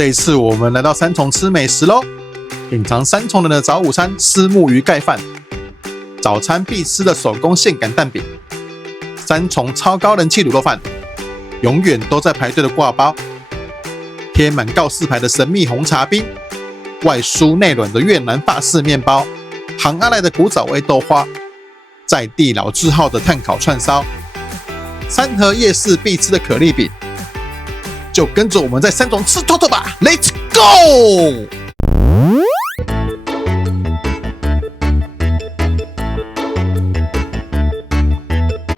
这一次我们来到三重吃美食喽，品尝三重人的早午餐虱目鱼盖饭，早餐必吃的手工现擀蛋饼，三重超高人气卤肉饭，永远都在排队的挂包，贴满告示牌的神秘红茶冰，外酥内软的越南法式面包，杭阿来的古早味豆花，在地老字号的炭烤串烧，三和夜市必吃的可丽饼，就跟着我们在三重吃透透吧 ，Let's go！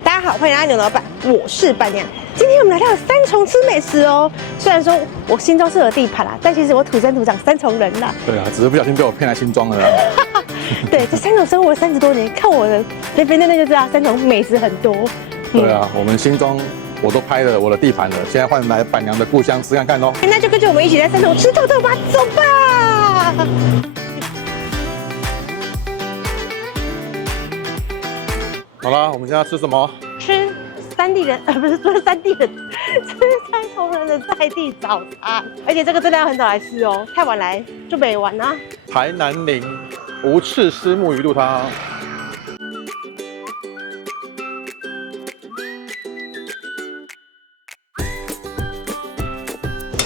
大家好，欢迎来到牛老板，我是板娘。今天我们来到三重吃美食哦。虽然说我心中是有地盘啦，但其实我土生土长三重人啦。对啊，只是不小心被我骗来新庄了啦。对，在三重生活30多年，看我的肥肥嫩嫩就知道三重美食很多。对啊，我们新庄我都拍了我的地盘了，现在换来板娘的故乡吃看看咯。那就跟着我们一起在三重吃透透吧，走吧！好啦，我们现在要吃什么？吃三地人，不是三地人，吃三重人的在地早餐。而且这个真的要很早来吃哦，太晚来就没完啊。台南林无刺虱目鱼肚汤。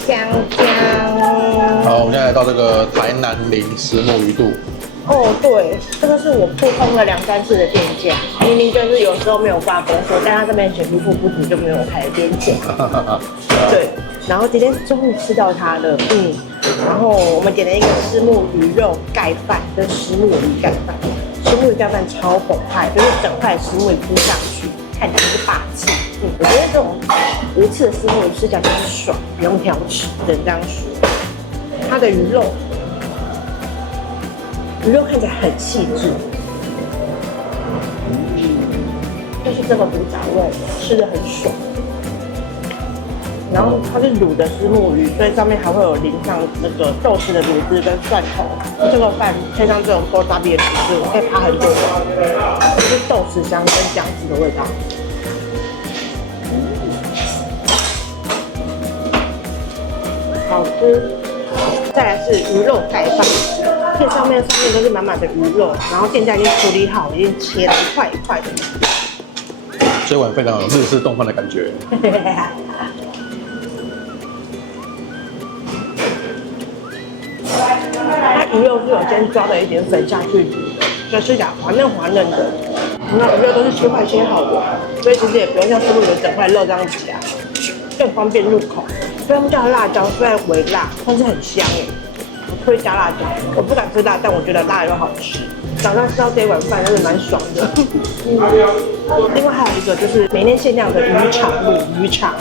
香香。好，我们现在来到这个台南林虱目鱼肚。哦，对，这个是我铺通了2、3次的店家，明明就是有时候没有挂公说，但他这边写不付不足就没有开的店家。对，然后今天终于吃到它了，然后我们点了一个虱目鱼肉盖饭跟虱目鱼盖饭，虱目鱼盖饭超澎湃，就是整块虱目鱼铺上去，看起来就是霸气。我觉得这种无刺的虱目鱼吃起来就是爽，不用挑食，只能这样说。它的鱼肉看起来很细致，就是这个古早味，吃得很爽。然后它是卤的虱目鱼，所以上面还会有淋上那个豆豉的卤汁跟蒜头。这个饭配上这种锅沙比的卤汁，我可以扒很多碗，就是豆豉香跟姜汁的味道。好吃。再来是鱼肉盖饭。片上面都是满满的鱼肉，然后店家已经处理好，已经切了一块一块的。这碗非常有日式冻饭的感觉。它鱼肉是有先抓了一点粉下去煮，所以吃起来滑嫩滑嫩的。那鱼肉都是切块切好的，所以其实也不用像虱目鱼整块肉这样夹，更方便入口。所以他们家的辣椒虽然微辣，但是很香耶。我推加辣椒，我不敢吃辣，但我觉得辣又好吃。早上吃到这一碗饭真是蛮爽的。另外还有一个就是每天限量的鱼肠卤鱼肠，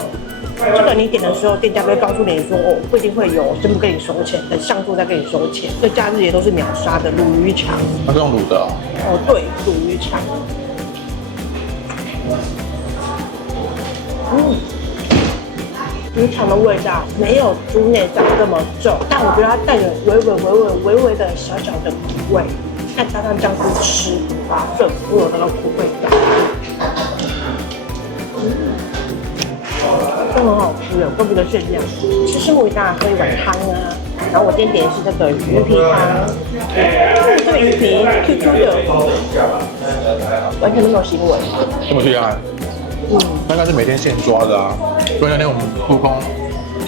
这个你点的时候，店家会告诉你说哦，不一定会有，先不跟你收钱，等上桌再跟你收钱。这假日也都是秒杀的卤鱼肠。它是用卤的哦。哦，对，卤鱼肠。鱼肠的味道没有猪内脏这么重，但我觉得它带有微微的小小的苦味，再加上姜汁吃，顺会有那个苦味感。真的很好吃的，更不能炫耀。吃虱目鱼当然喝一碗汤啊，然后我今天点的是这个鱼皮汤，这个鱼皮 QQ 的，完全没有腥味。这么厉害？那应该是每天现抓的啊，所以那天我们故宫，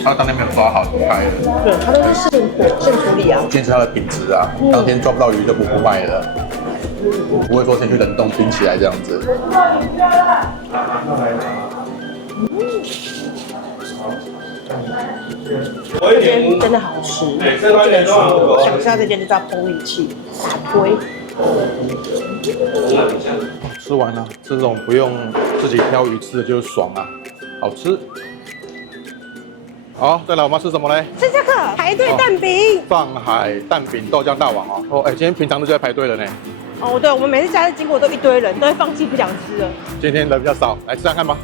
他当天没有抓好就开了。对，他都是现处理啊，坚持它的品质啊，当天抓不到鱼就不卖了，不会说先去冷冻冰起来这样子。这间真的好吃，我只能说，想吃到这间就叫碰运气，大推。吃完了，这种不用自己挑鱼吃的就是爽啊，好吃。好，再来我们要吃什么嘞？吃这个排队蛋饼，上海蛋饼豆浆大王哦。哦，哎，今天平常都就在排队了呢。哦，对，我们每次假日经过都一堆人，都会放弃不想吃了。今天人比较少，来吃看看吧。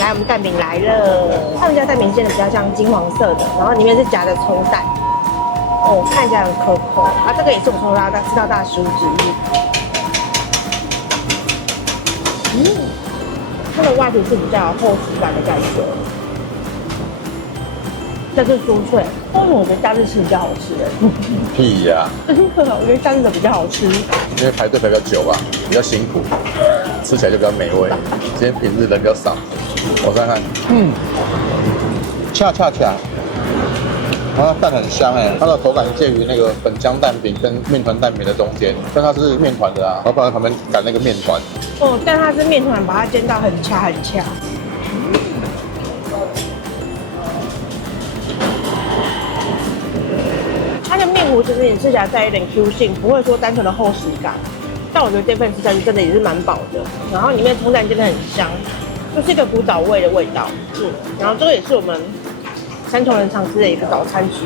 来，我们蛋饼来了。他们家蛋饼煎的比较像金黄色的，然后里面是夹的葱蛋，哦，看起来很可口。啊，这个也是我从小到大吃到大的食物之一。它的外皮是比较厚实感的感觉，这是酥脆。但是我觉得假日吃比较好吃的。屁呀！我觉得假日的比较好吃，因为排队排比较久吧，比较辛苦，吃起来就比较美味。今天平日人比较少，我再看，恰，它蛋很香哎，它的口感介于那个粉浆蛋饼跟面团蛋饼的中间，但它是面团的啊，老板在旁边擀那个面团。哦，但它是面团，把它煎到很恰。它的面糊其实你吃起来带一点 Q 性，不会说单纯的厚实感。但我觉得这份吃下去真的也是蛮饱的，然后里面葱蛋煎的很香，就是一个古早味的味道。然后这个也是我们三重人常吃的一个早餐局。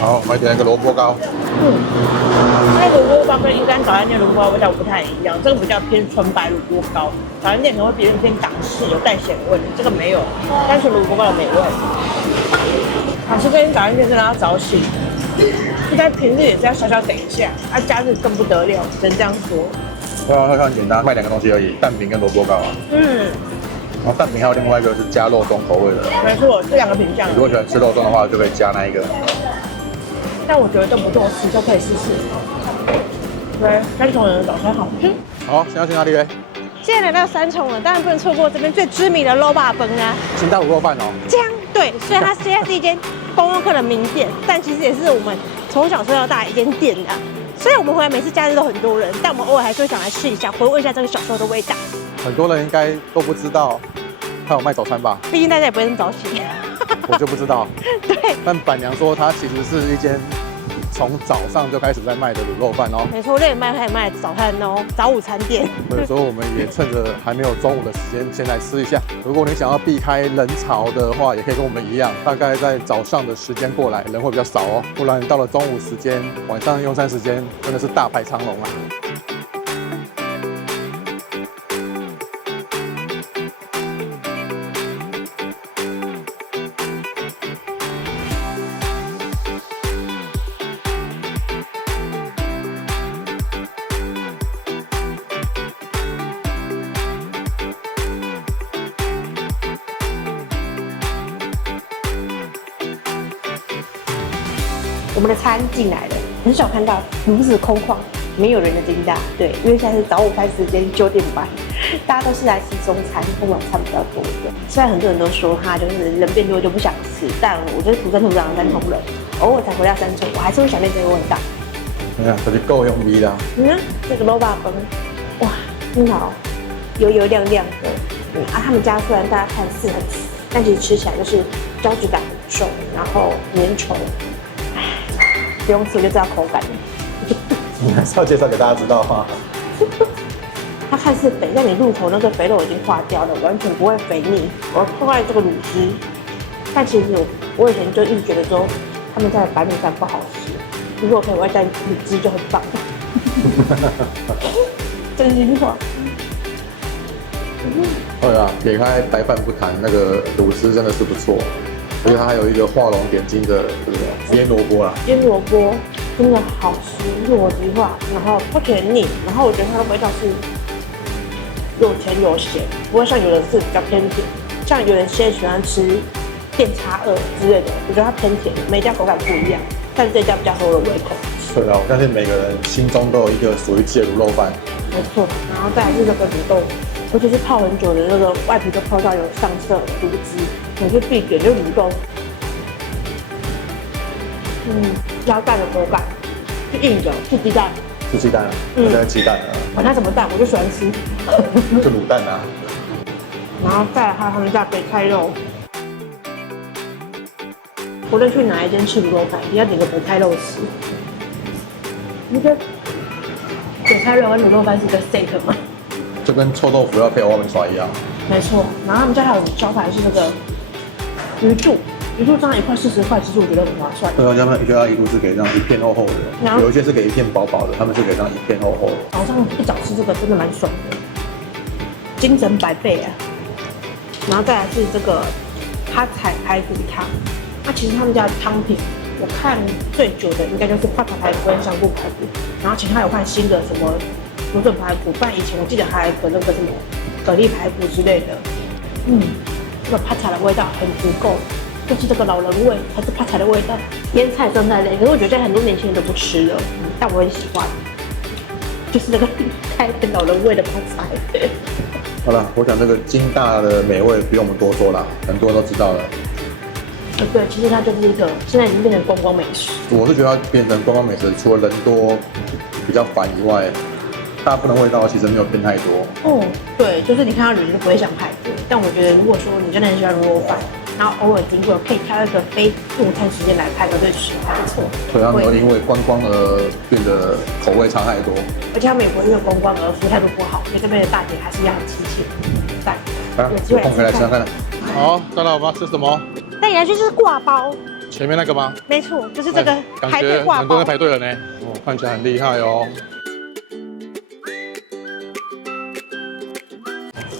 好，我们点一个萝卜糕。那萝卜糕跟一般早餐店萝卜糕味道不太一样，这个比较偏纯白萝卜糕，早餐店可能会偏港式，有带咸味，这个没有，单纯萝卜糕的美味。好吃跟早餐店真的要早醒，应该平日也是要小小等一下，假日更不得了，只能这样说。对啊，很简单，卖2个东西而已，蛋饼跟萝卜糕啊。然后蛋饼还有另外一个是加肉粽口味的。没错，这2个品相。如果喜欢吃肉粽的话，就可以加那一个。但我觉得都不错吃，都可以试试。对，三重人的早餐好吃。好，现在去哪里嘞？现在来到三重了，当然不能错过这边最知名的肉霸崩啊！清淡卤肉饭哦。这样对，虽然它现在是一间观光客的名店，但其实也是我们从小吃到大一间店的。虽然我们回来每次假日都很多人，但我们偶尔还是会想来试一下，回味一下这个小时候的味道。很多人应该都不知道他有卖早餐吧？毕竟大家也不会那么早起。我就不知道。对。但板娘说，它其实是一间从早上就开始在卖的卤肉饭哦。没错，6点半开始卖早餐哦，早午餐店。所以说我们也趁着还没有中午的时间，先来吃一下。如果你想要避开人潮的话，也可以跟我们一样，大概在早上的时间过来，人会比较少哦。不然到了中午时间、晚上用餐时间，真的是大排长龙啊。我们的餐进来了，很少看到如此空旷，没有人的金大。对，因为现在是早午餐时间9点半，大家都是来吃中餐或晚餐比较多的。虽然很多人都说他就是人变多就不想吃，但我觉得土生土长的三重人，偶尔才回到三重，我还是会想念这个味道。你看，这就够用力啦。这个肉霸崩，哇，真好，油油亮亮的。他们家虽然大家看似很细，但其实吃起来就是胶质感很重，然后粘稠。不用吃我就知道口感。你还是要介绍给大家知道吗？它看似肥，但你入口那个肥肉已经化掉了，完全不会肥腻。我破坏这个卤汁，但其实我以前就一直觉得说他们家的白米饭不好吃，如果可以外带卤汁就很棒。真心话。对啊，撇开白饭不谈，那个卤汁真的是不错。而且它还有一个画龙点睛的腌萝卜啦，腌萝卜真的好吃，逻辑化，然后不甜腻，然后我觉得它的味道是有甜有咸，不会像有的是比较偏甜，像有人现在喜欢吃电叉2之类的，我觉得它偏甜，每家口感不一样，但这家比较合我的胃口。对啊，我相信每个人心中都有一个属于自己的卤肉饭。没错，然后再来是这个卤豆，尤其是泡很久的那个外皮都泡到有上色卤汁。我是必点就是卤豆，鸭蛋的口感是硬的，是鸡蛋，是鸡蛋啊，现在鸡蛋啊，管它什么蛋，我就喜欢吃，就卤蛋啊。然后再来还有他们家北菜肉，无论去哪一间吃卤肉饭，一定要点个北菜肉吃。你觉得北菜肉跟卤肉饭是个 set 吗？就跟臭豆腐要配欧文刷一样。没错，然后他们家还有招牌是那个鱼肚，鱼肚这样1块40块，其实我觉得很划算。对啊，他们一度是给这样一片厚厚的，有一些是给一片薄薄的，他们是给这样一片厚厚的。早上一早吃这个真的蛮爽的。精神百倍啊。然后再来是这个趴菜排骨汤，那其实他们家的汤品，我看最久的应该就是帕塔排骨跟香菇排骨，然后其他有换新的什么芦笋排骨，不然以前我记得还有那个什么蛤蜊排骨之类的。这个帕菜的味道很足够，就是这个老人味，还是帕菜的味道。腌菜真的累，可是我觉得很多年轻人都不吃了，但我很喜欢，就是那个开很老人味的帕菜。好了，我想这个金大的美味不用我们多说了，很多人都知道了。对，其实它就是一个现在已经变成观光美食。我是觉得它变成观光美食，除了人多比较烦以外，大部分味道其实没有变太多。对，就是你看到人就不会想排队。但我觉得如果说你真的很喜欢卤肉饭，然后偶尔经过可以挑一个非用餐时间来排个队吃，还不错。对，他们会因为观光而变得口味差太多。而且他们也不会因为观光而服务态度不好，所以这边的大姐还是一样很亲切。赞，有机会空可以来吃看看。好，再来我们要吃什么？带你来去就是挂包。前面那个吗？没错，就是这个感排队挂包。觉很多人排队了呢。看起来很厉害哦。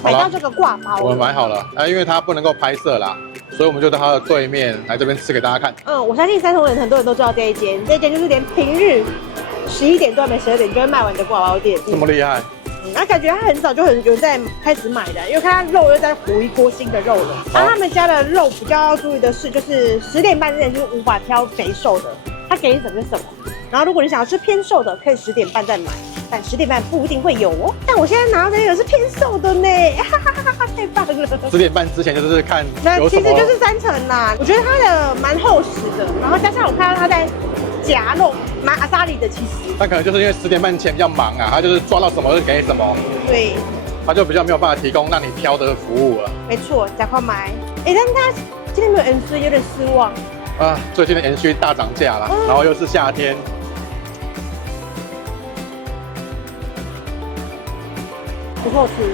买到这个挂包，我们买好了，因为它不能够拍摄啦，所以我们就在它的对面来这边吃给大家看。我相信三重人很多人都知道这一间就是连平日11点多还没12点就会卖完的挂包店。这么厉害？那感觉他很早就有人在开始买的，因为看他肉又在糊一锅新的肉了。然后他们家的肉比较要注意的是，就是10点半之前就是无法挑肥瘦的，他给你什么就什么。然后如果你想要吃偏瘦的，可以10点半再买。但10点半不一定会有哦。但我现在拿到这个是偏瘦的呢，太棒了！10点半之前就是看那有什么，其实就是3层啦。我觉得它的蛮厚实的，然后加上我看到它在夹肉，蛮阿萨里的其实。那可能就是因为10点半前比较忙啊，他就是抓到什么就给什么，对，他就比较没有办法提供让你挑的服务了。没错，加快买。但他今天没有 MC， 有点失望。最近的 MC 大涨价了，然后又是夏天。不错吃，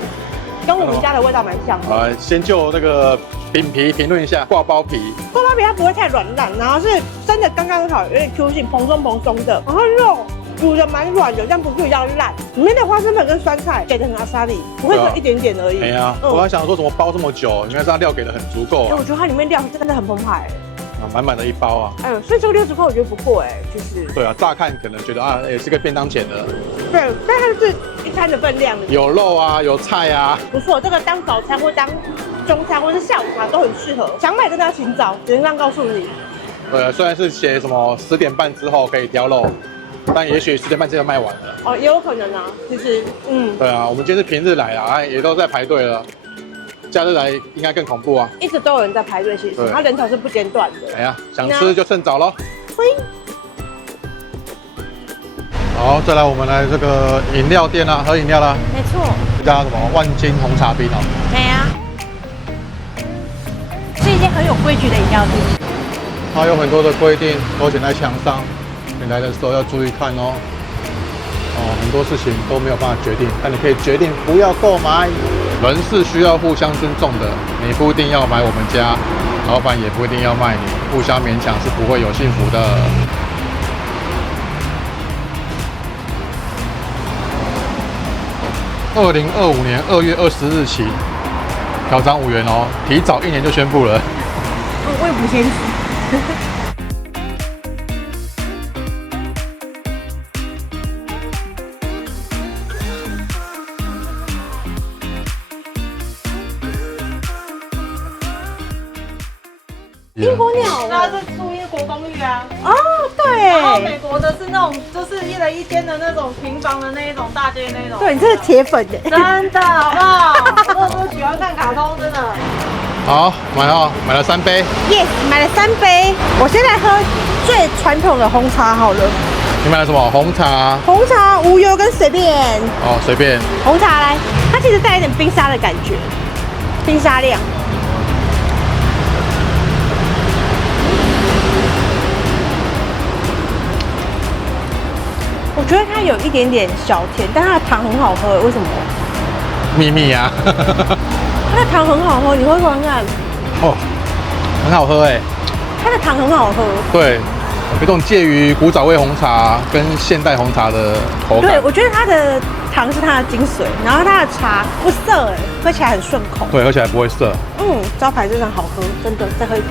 跟我们家的味道蛮像的。先就那个饼皮评论一下挂包皮。挂包皮它不会太软烂，然后是真的刚刚好，有点 Q 性，蓬松蓬松的。然后肉卤的蛮软的，但不是比较烂。里面的花生粉跟酸菜给的很阿萨里，不会只一点点而已。哎呀，我还想说怎么包这么久，原来是它料给的很足够。我觉得它里面料真的很澎湃。满满的一包啊！所以这个60块我觉得不错就是。对啊，乍看可能觉得也是个便当钱的。对，但它是一餐的分量。有肉啊，有菜啊。不错，这个当早餐或当中餐或是下午茶都很适合。想买真的要请早，只能这样告诉你。对，虽然是写什么10点半之后可以挑肉，但也许10点半之前卖完了。也有可能啊，其实，对啊，我们今天是平日来啦，也都在排队了。假日来应该更恐怖啊！一直都有人在排队，其实它人潮是不间断的。哎呀，想吃就趁早咯。嘿。好，再来我们来这个饮料店啦，喝饮料啦。没错。这家什么万金红茶冰哦。对呀。是一间很有规矩的饮料店。它有很多的规定都写在墙上，你来的时候要注意看哦。很多事情都没有办法决定，但你可以决定不要购买。人是需要互相尊重的，你不一定要买我们家，老板也不一定要卖你，互相勉强是不会有幸福的。2025年2月20日起调涨5元哦，提早1年就宣布了。未卜先知。英国鸟，那是住英国公寓啊。对。然后美国的是那种，就是一人一间的那种平房的那一种大街那种。对，你这是铁粉耶。真的，好不好？我都喜欢看卡通，真的。好，买了3杯。Yes， 买了3杯。我现在喝最传统的红茶好了。你买了什么？红茶。红茶无油跟随便。随便。红茶来，它其实带一点冰沙的感觉，冰沙量。我觉得它有一点点小甜，但它的糖很好喝，为什么？秘密呀。它的糖很好喝，你会观看。很好喝哎。它的糖很好喝。对，有种介于古早味红茶跟现代红茶的口感。对，我觉得它的糖是它的精髓，然后它的茶不涩喝起来很顺口。对，喝起来不会涩。招牌真的好喝，真的，再喝一口。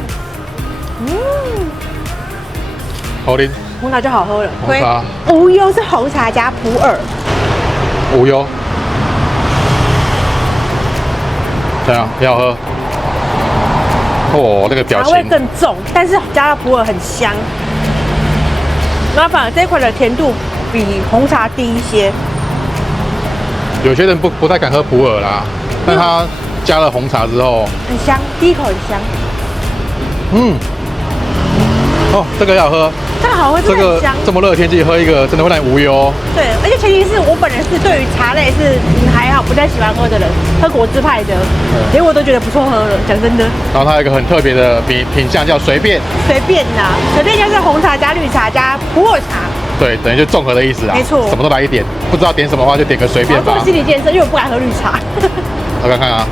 好啉。红茶就好喝了。红茶。无忧是红茶加普洱。无忧。怎样？也好喝。哦，那个表情。茶味更重，但是加了普洱很香。然后反而这一款的甜度比红茶低一些。有些人不太敢喝普洱啦，但它加了红茶之后，很香，第一口很香。这个要喝，这个好喝，这个香。这么热的天气喝一个，真的会让你无忧。对，而且前提是我本人是对于茶类是还好，不太喜欢喝的人，喝果汁派的，连我都觉得不错喝了。讲真的。然后它有一个很特别的品相叫随便。随便啦，随便就是红茶加绿茶加普洱茶。对，等于就综合的意思啊。没错，什么都来一点，不知道点什么的话就点个随便吧。我做心理建设，因为我不敢喝绿茶。我看看啊。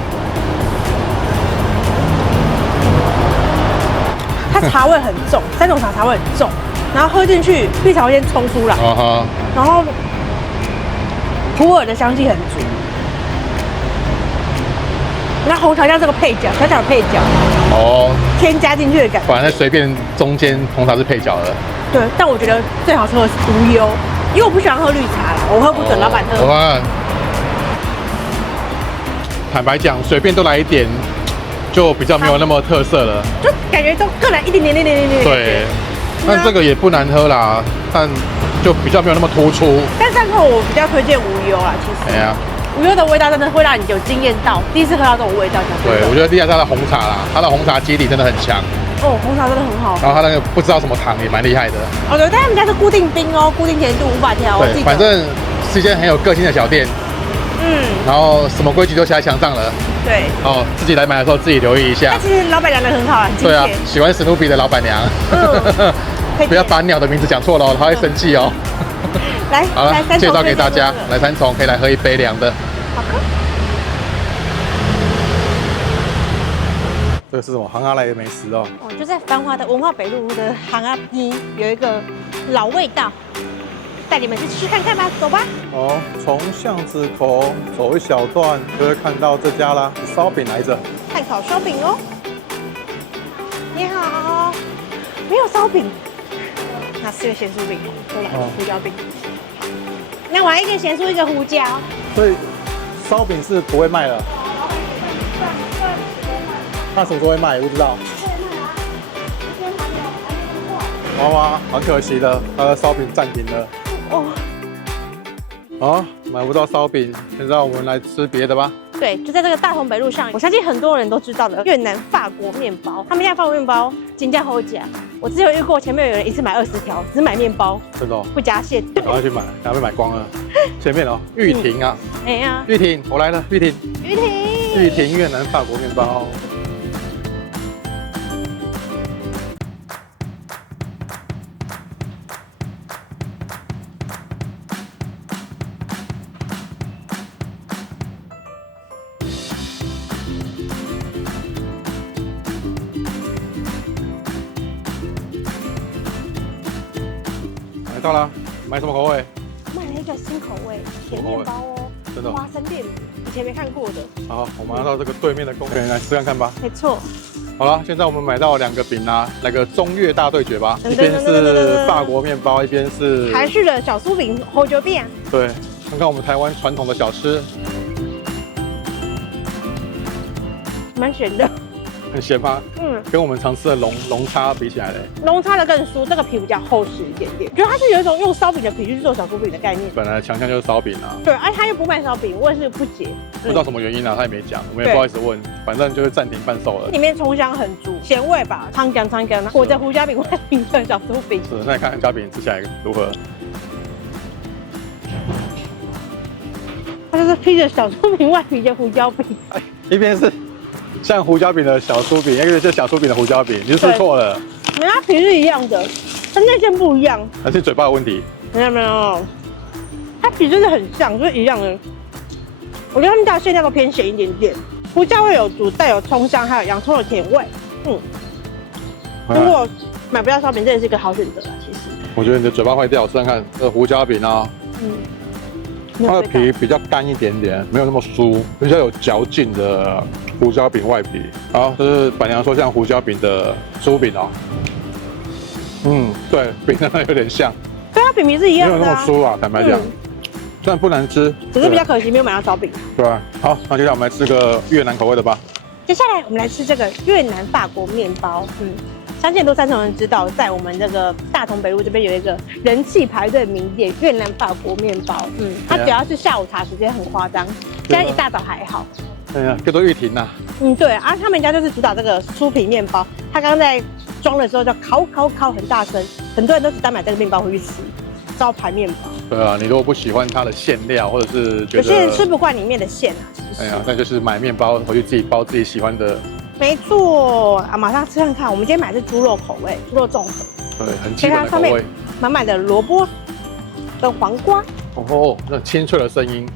它茶味很重，3种茶味很重，然后喝进去绿茶会先冲出来，然后普洱的香气很足，那红茶像这个配角，小小的配角，添加进去的感觉。反正在随便中间，红茶是配角的。对，但我觉得最好喝的是无忧，因为我不喜欢喝绿茶啦，我喝不准，老板喝。坦白讲，随便都来一点。就比较没有那么特色了，就感觉都各来一点点。对，但这个也不难喝啦，但就比较没有那么突出。但3口我比较推荐无忧啦，其实。无忧的味道真的会让你有惊艳到，第一次喝到这种味道。对，我觉得厉害是它的红茶啦，它的红茶基底真的很强。红茶真的很好。然后它那个不知道什么糖也蛮厉害的。对，但他们家是固定冰固定甜度无法调。对，反正是一间很有个性的小店。然后什么规矩都写在墙上了。对。自己来买的时候自己留意一下。但其实老板娘人很好，很亲切。对啊，喜欢史努比的老板娘。不要把鸟的名字讲错了，她会生气哦。来，好了，介绍给大家，来3重可以来喝一杯凉的。好喝。这个是什么？杭阿来的美食哦。就在繁华的文化北路的杭阿一有一个老味道。带你们去吃看看吧，走吧。从巷子口走一小段，就会看到这家啦，烧饼来着。炭烤烧饼哦。你好，没有烧饼，那4个咸酥饼，都来胡椒饼。好，那我要1个咸酥，1个胡椒。所以烧饼是不会卖了。那什么时候会卖？不知道。哇，很可惜的，他的烧饼暂停了。买不到烧饼，现在我们来吃别的吧。对，就在这个大同北路上，我相信很多人都知道的越南法国面包。他们家法国面包金价好价，我之前有遇过，前面有人一次买20条，只买面包，真的不加馅。赶快去买，赶快被买光了。前面玉婷啊，玉婷，我来了，玉婷越南法国面包。到了，买什么口味？买了一个新口味，甜面包哦，真的花生炼乳，以前没看过的。好，我们要到这个对面的公园来吃看看吧。没错。好了，现在我们买到2个饼啦，来个中越大对决吧。一边是法国面包，一边是台式的小酥饼、红酒饼。对，看看我们台湾传统的小吃。蛮咸的。很咸吗？跟我们常吃的龙叉比起来嘞，龙叉的更酥，这个皮比较厚实一点点。我觉得它是有一种用烧饼的皮去做小酥饼的概念。本来强项就是烧饼啊。对，而他又不卖烧饼，我也是不解，不知道什么原因啊，他也没讲，我们也不好意思问，反正就是暂停贩售了。里面葱香很足，咸味吧，汤干，裹着胡椒饼外皮的小酥饼。是，那你看胡椒饼吃起来如何？它就是披着小酥饼外皮的胡椒饼，一边是像胡椒饼的小酥饼，一个是小酥饼的胡椒饼，你就吃错了。没有，它皮是一样的，它内馅不一样。还是嘴巴有问题？没有，它皮真的很像，就是一样的。我觉得他们家馅料都偏咸一点点，胡椒味有足，带有葱香，还有洋葱的甜味。如果买不到烧饼，这也是一个好选择啊。其实，我觉得你的嘴巴坏掉，试看看这胡椒饼啊。它的皮比较干一点点，没有那么酥，比较有嚼劲的胡椒饼外皮。好，这是板娘说像胡椒饼的酥饼哦。对，饼真的有点像。对啊，饼皮是一样的、啊，没有那么酥啊，坦白讲。虽然不难吃，只是比较可惜没有买到烧饼。对啊，好，那接下来我们来吃个越南口味的吧。接下来我们来吃这个越南法国面包。相信很多三重人知道，在我们这个大同北路这边有一个人气排队名店越南法国面包。它主要是下午茶时间很夸张，现在一大早还好。哎呀，叫做玉婷呐。对啊，他们家就是主打这个酥皮面包。他刚刚在装的时候就烤很大声，很多人都只单买这个面包回去吃。招牌面包。对啊，你如果不喜欢它的馅料，或者是觉得有些人吃不惯里面的馅啊，哎呀，那就是买面包回去自己包自己喜欢的。没错啊，马上吃看看。我们今天买的是猪肉口味，猪肉综合。对，很基本的口味。满满的萝卜跟黄瓜。哦，那清脆的声音。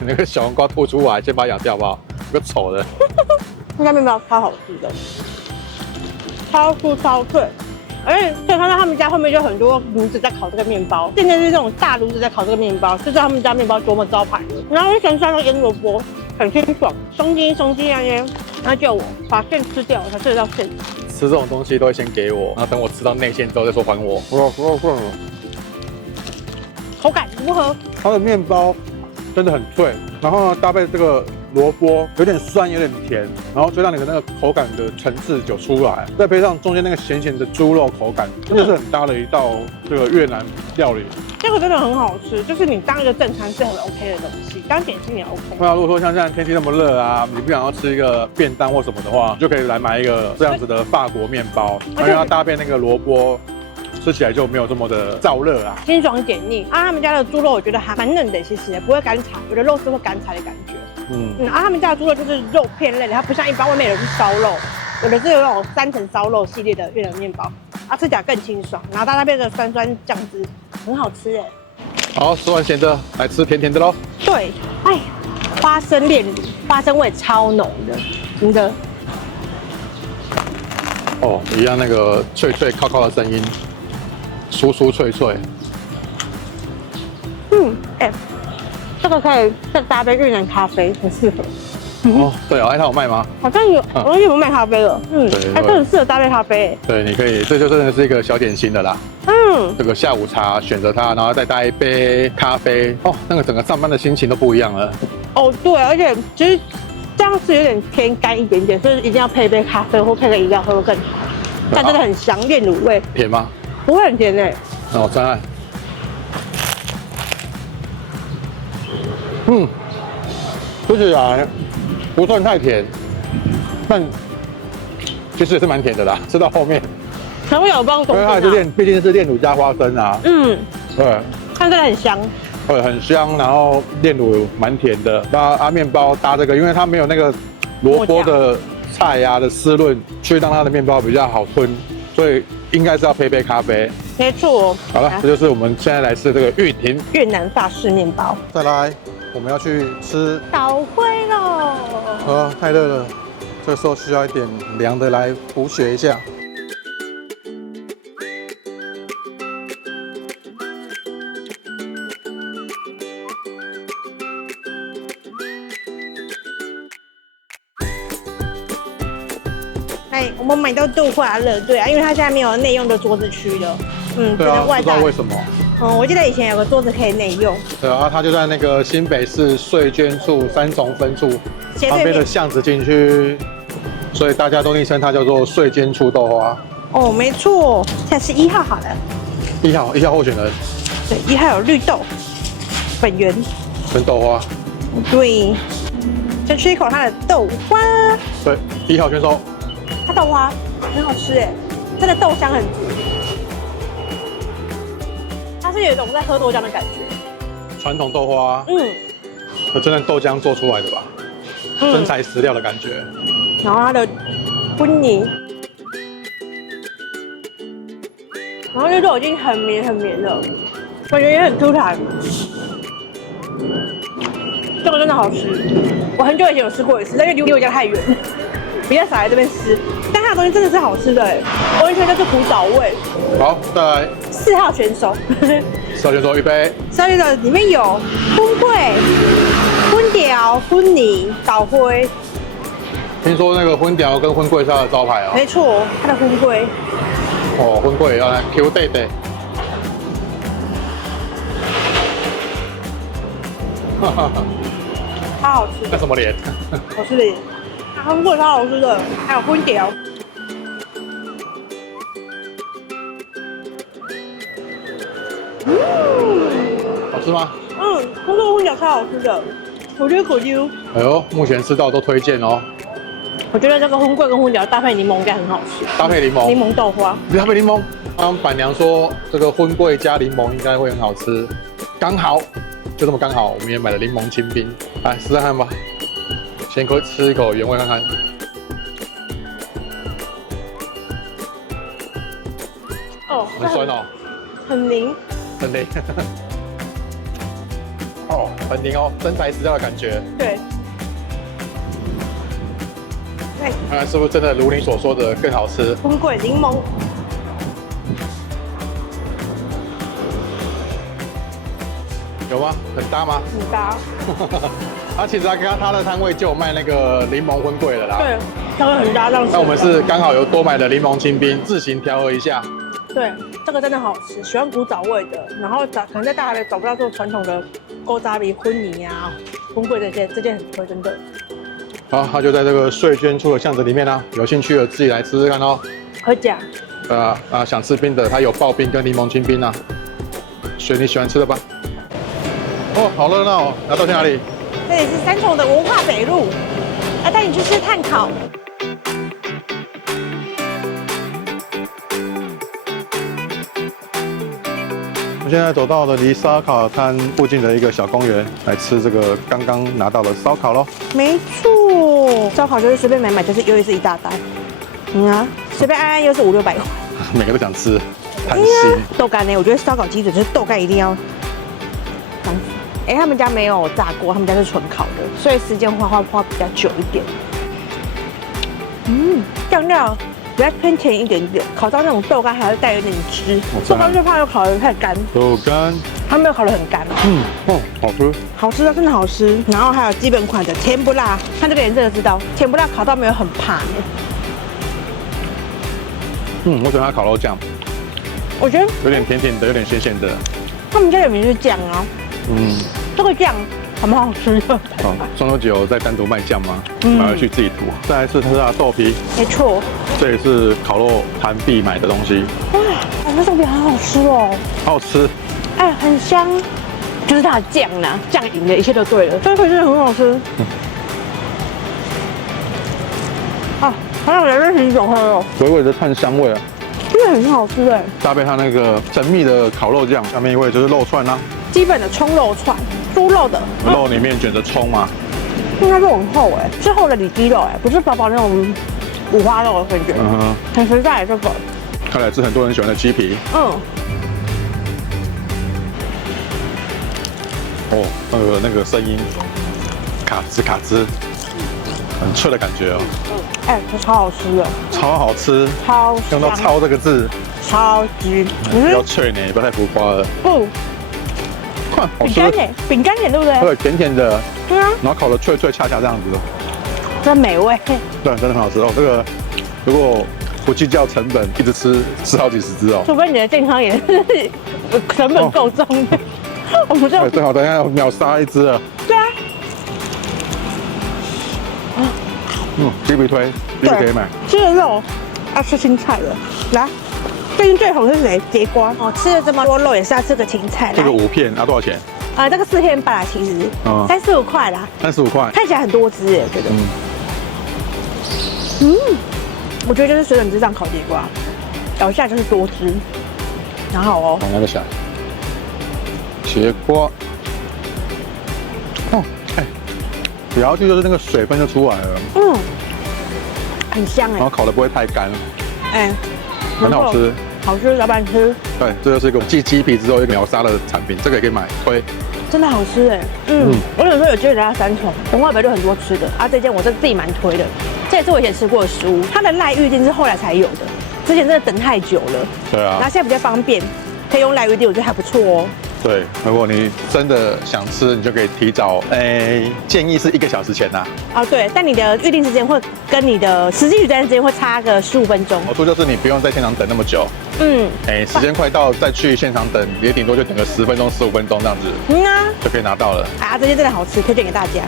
那个小黄瓜吐出来，先把它咬掉好不好？有个丑的。那家面包超好吃的，超酥超脆。而且可以看到他们家后面就很多炉子在烤这个面包，现在是这种大炉子在烤这个面包，就知道他们家面包多么招牌了。然后咸酸的腌萝卜很清爽，松筋那些，然后就我把馅吃掉，我才吃得到馅。吃这种东西都会先给我，然后等我吃到内馅之后再说还我。口感如何？它的面包真的很脆，然后呢搭配这个萝卜有点酸有点甜，然后就让你的那个口感的层次就出来，再配上中间那个咸咸的猪肉口感，真的是很搭的一道这个越南料理。这个真的很好吃，就是你当一个正餐是很 OK 的东西，当点心也 OK。那如果说像现在天气那么热啊，你不想要吃一个便当或什么的话，就可以来买一个这样子的法国面包，因为它搭配那个萝卜。吃起来就没有这么的燥热啊，清爽解腻啊！他们家的猪肉我觉得还蛮嫩的，其实不会干柴，有的肉是会干柴的感觉。他们家的猪肉就是肉片类的，它不像一般外面有的是烧肉，有的是有那种3层烧肉系列的越南面包，吃起来更清爽，然后它那边的酸酱汁很好吃哎。好，吃完咸的，来吃甜的喽。对，哎，花生炼乳，花生味超浓的，真的。哦，一样那个脆脆靠靠的声音。酥酥脆脆，这个可以再搭配越南咖啡，很适合。对哦，它有卖吗？好像有，我有卖咖啡了。它真的很适合搭配咖啡。对，你可以，这就真的是一个小点心的啦。这个下午茶选择它，然后再搭一杯咖啡，那个整个上班的心情都不一样了。对，而且其实这样是有点偏干一点点，所以一定要配一杯咖啡或配个饮料喝会更好。但真的很香，炼乳味。甜吗？不会很甜诶。那我再来。吃起来不算太甜，但其实也是蛮甜的啦。吃到后面，肠胃有帮助。因为它是毕竟是炼乳加花生啊。对。看起来很香。对，很香，然后炼乳蛮甜的。那面包搭这个，因为它没有那个萝卜的菜呀的湿润，所以让它的面包比较好吞，所以应该是要配杯咖啡。没错。好了，这就是我们现在来吃这个玉婷越南法式面包。再来，我们要去吃岛灰喽。太热了，这时候需要一点凉的来补血一下。我们买到豆花了，对啊，因为它现在没有内用的桌子区了，对啊，不知道为什么。我记得以前有个桌子可以内用。对啊，它就在那个新北市税捐处3重分处旁边的巷子进去，所以大家都昵称它叫做税捐处豆花。没错，现在是1号好了。1号候选人。对，1号有绿豆、粉圆跟豆花。对，先吃一口它的豆花。对，1号选手。它豆花很好吃哎，真的豆香很足。它是有一种在喝豆浆的感觉。传统豆花，真的豆浆做出来的吧？真材实料的感觉。然后它的温泥，然后这肉已经很绵了，感觉也很 Q 弹。这个真的好吃，我很久以前有吃过一次，但因为离我家太远。比较少来这边吃，但它的东西真的是好吃的哎，完全就是古早味。好，再来4号选手首先说预备，这里的里面有荤桂、荤条、荤泥、倒灰。听说那个荤条跟荤桂是它的招牌哦。没错，它的荤桂。哦，荤桂要来 Q 弟弟。哈哈哈。超好吃的。那什么脸？好吃的，荤桂超好吃的，还有荤条。好吃吗？荤桂荤条超好吃的，我觉得可丢。哎呦，目前吃到都推荐哦。我觉得这个荤桂跟荤条搭配柠檬应该很好吃。搭配柠檬。柠檬豆花。搭配柠檬。刚刚板娘说这个荤桂加柠檬应该会很好吃，刚好，就这么刚好，我们也买了柠檬清冰，来试试看吧。先吃一口原味看看。哦，很酸哦。很凝。很凝。哦，很凝哦，真材实料的感觉。对。看看是不是真的如你所说的更好吃？荤桂柠檬。有吗？很搭吗？很搭。其实他的摊位就有卖那个柠檬荤桂了啦。对，它会很搭上。那我们是刚好有多买了柠檬清冰，自行调和一下。对，这个真的好吃，喜欢古早味的，然后可能在大台北找不到这种传统的勾扎比荤泥啊、荤桂这件很推，真的。好，它就在这个税捐处的巷子里面啦，有兴趣的自己来吃吃看哦。可以想吃冰的，它有刨冰跟柠檬清冰啊，选你喜欢吃的吧。哦，好热闹哦！要到去哪里？这里是三重的文化北路，要带你去吃炭烤。我现在走到了离烧烤摊附近的一个小公园，来吃这个刚刚拿到的烧烤咯。没错，烧烤就是随便买，就是又是一大袋。随便按又是500-600块。每个都想吃，贪心。豆干呢？我觉得烧烤基准就是豆干一定要。他们家没有炸过，他们家是纯烤的，所以时间花比较久一点。酱料比较偏甜一点点，烤到那种豆干还要带有点汁。豆干最怕又烤得太干。豆干，它没有烤得很干。好吃。好吃的真的好吃。然后还有基本款的甜不辣，看这个颜色就知道，甜不辣烤到没有很怕。我喜欢它烤肉酱，我觉得有点甜甜的，有点咸咸的。他们家有名是酱啊。这个酱还蛮好吃的。双头酒在单独卖酱吗？买回去自己涂。再来是它的豆皮。没错。这也是烤肉摊必买的东西。那豆皮好好吃哦。好吃。很香。就是它的酱啦，酱赢的一切都对了。这个真的很好吃。还有人认识一种喝哦，微微的炭香味啊，真的很好吃哎。搭配它那个神秘的烤肉酱，下面一位就是肉串啦，基本的葱肉串，猪肉的，肉里面卷着葱嘛，应该肉很厚哎，是厚的里脊肉哎，不是薄薄那种五花肉的感觉，很实在这个。看来是很多人喜欢的鸡皮。那个声音，卡吱卡吱，很脆的感觉哦。这超好吃的，超好吃，超用到"超"这个字，超级，不要脆呢，不要太浮夸了。好吃，饼干点对不对？对，甜甜的，对啊，然后烤的脆脆恰恰这样子，真美味。对，真的很好吃哦。这个如果不计较成本，一直吃好几十只哦。除非你的健康也是成本够重的，我们就正好等一下秒杀一只了。对啊。鸡皮推，鸡皮可以买。吃了肉，要吃青菜了。来，最近最红是谁？节瓜。吃了这么多肉，也是要吃个青菜。这个5片要多少钱？这个4片半啦，其实35块啦。35块，看起来很多汁耶，我觉得。我觉得就是水准之上烤节瓜，咬下就是多汁，然后哦。那个小节瓜，咬下去就是那个水分就出来了。很香哎。然后烤的不会太干。很好吃。好吃，老板吃。对，这就是一个继鸡皮之后一个秒杀的产品，这个也可以买，推。真的好吃哎。我有时候有机会来到三重，文化北路很多吃的这间我自己蛮推的。这也是我以前吃过的食物，它的赖预定是后来才有的，之前真的等太久了。对啊。然后现在比较方便，可以用赖预定，我觉得还不错哦。对，如果你真的想吃，你就可以提早，建议是1个小时前呐。哦，对，但你的预定时间会跟你的实际取餐时间会差个15分钟。好处就是你不用在现场等那么久。时间快到再去现场等，也顶多就等个10分钟、15分钟这样子，就可以拿到了。啊，这些真的好吃，推荐给大家。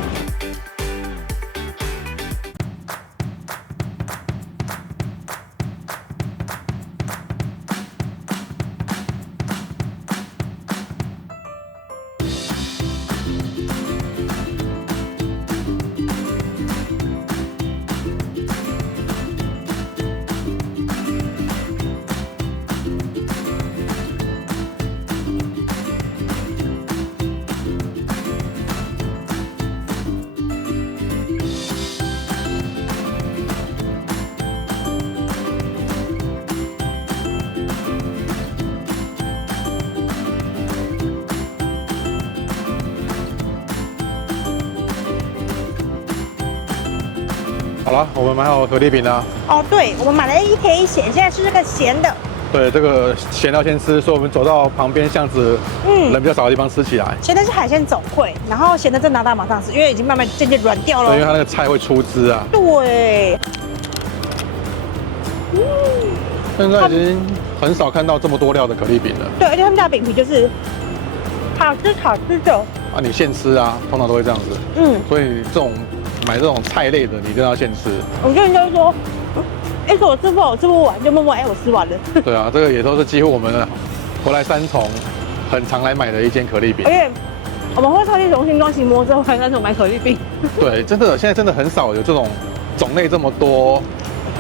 好了，我们买好可丽饼了。哦，对，我们买了1甜1咸，现在吃这个咸的。对，这个咸要先吃，所以我们走到旁边巷子，人比较少的地方吃起来。咸的是海鲜总会，然后咸的再拿到马上吃，因为已经慢慢渐渐软掉了。对，因为它那个菜会出汁啊。对。现在已经很少看到这么多料的可丽饼了。对，而且他们家饼皮就是好吃的。啊，你现吃啊，通常都会这样子。所以买这种菜类的，你一定要现吃。我跟人家说，我吃不完，我吃不完，就默默我吃完了。对啊，这个也都是几乎我们回来三重很常来买的一间可丽饼。而且我们会特地从新庄骑摩托车回来三重买可丽饼。对，真的，现在真的很少有这种种类这么多，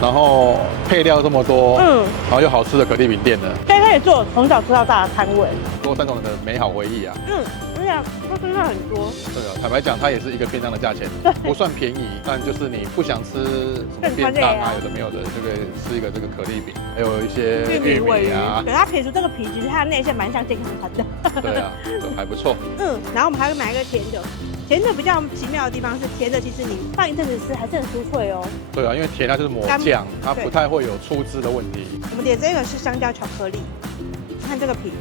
然后配料这么多，然后又好吃的可丽饼店的。对，它也做从小吃到大的摊位，多三重人的美好回忆啊。它真的很多。对啊，坦白讲，它也是一个便当的价钱，不算便宜，但就是你不想吃什么便当啊，有的没有的，就可以吃一个这个可丽饼，还有一些玉米啊。对，它撇除这个皮，其实它的内馅蛮像健康餐的。对啊，还不错。然后我们还会买一个甜的。甜的比较奇妙的地方是，甜的其实你放一阵子吃还是很酥脆哦。对啊，因为甜它就是抹酱，它不太会有出汁的问题。我们点这个是香蕉巧克力，看这个皮。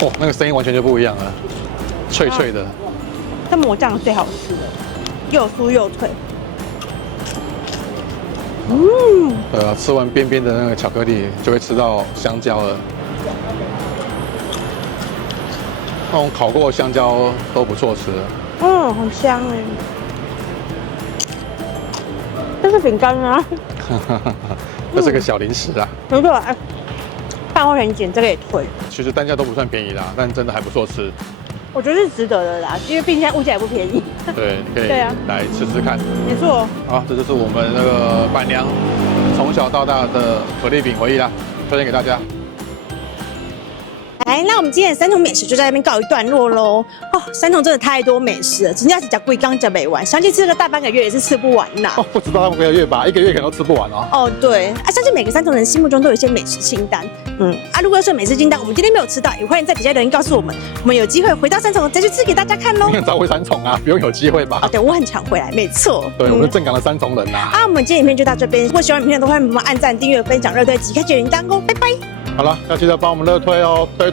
哦，那个声音完全就不一样了，脆脆的。这抹酱最好吃的，又酥又脆。对啊，吃完边边的那个巧克力，就会吃到香蕉了。那种烤过的香蕉都不错吃。很香哎。这是饼干啊。这是个小零食啊。没错，大货很减，这个也退。其实单价都不算便宜啦，但真的还不错吃。我觉得是值得的啦，因为毕竟物价也不便宜。对，你可以来吃吃看。没错。好，这就是我们那个板娘从小到大的可丽饼回忆啦，推荐给大家。来，那我们今天的三重美食就在那边告一段落喽。三重真的太多美食了，真的是讲贵刚讲没完，相信吃个大半个月也是吃不完啦。不止大半个月吧，1个月可能都吃不完哦。对，相信每个三重人心目中都有一些美食清单。如果是美食清单，我们今天没有吃到，也欢迎在底下留言告诉我们，我们有机会回到三重再去吃给大家看喽。你很早回三重啊，不用有机会吧？对，我很常回来，没错。对，我们是正港的三重人呐。我们今天影片就到这边，如果喜欢影片的话，欢迎帮忙按赞、订阅、分享、热推及开启铃铛哦，拜拜。好了，要记得帮我们热推哦，推。